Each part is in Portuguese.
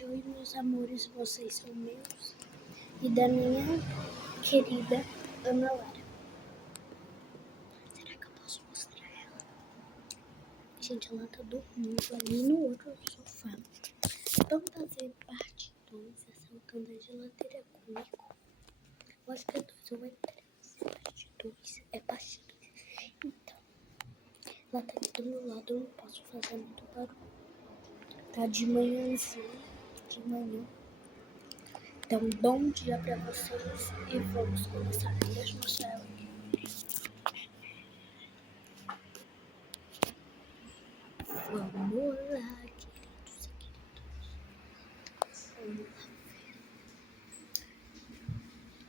gente, oi meus amores, vocês são meus e da minha querida Ana Lara. Será que eu posso mostrar ela? Gente, ela tá dormindo ali no outro sofá. Vamos fazer parte 2, assaltando a geladeira comigo. Eu acho que é 2 ou é 3. Parte 2, é parte 2. Então, ela tá aqui do meu lado, eu não posso fazer muito barulho. Tá de manhãzinha, de manhã. Então, bom dia pra vocês e vamos começar. Deixa eu mostrar ela aqui. Vamos lá, queridos e queridos. Vamos lá ver.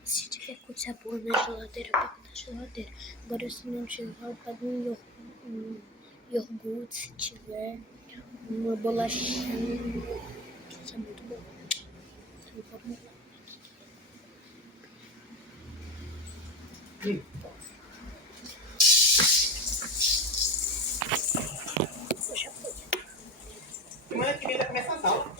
Se tiver coisa boa na geladeira, eu pego da geladeira. Agora, se não tiver, eu pego um iogurte, se tiver uma bolachinha. Isso é muito bom. Então, vamos lá. Semana que vem já começa as aulas.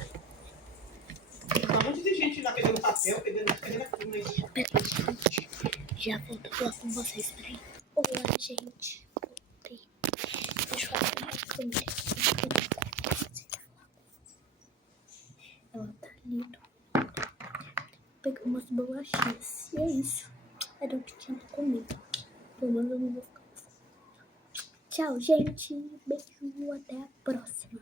Tá um monte de gente lá pegando papel, pegando tudo aí. Peraí, gente. Já volto a falar com vocês. Peraí. Olá, gente. Voltei. Deixa eu abrir a câmera aqui. Ela tá ali. Peguei umas bolachinhas. E é isso. Era o que tinha comido. Pelo menos eu não vou ficar com fome. Tchau, gente. Beijo. Até a próxima.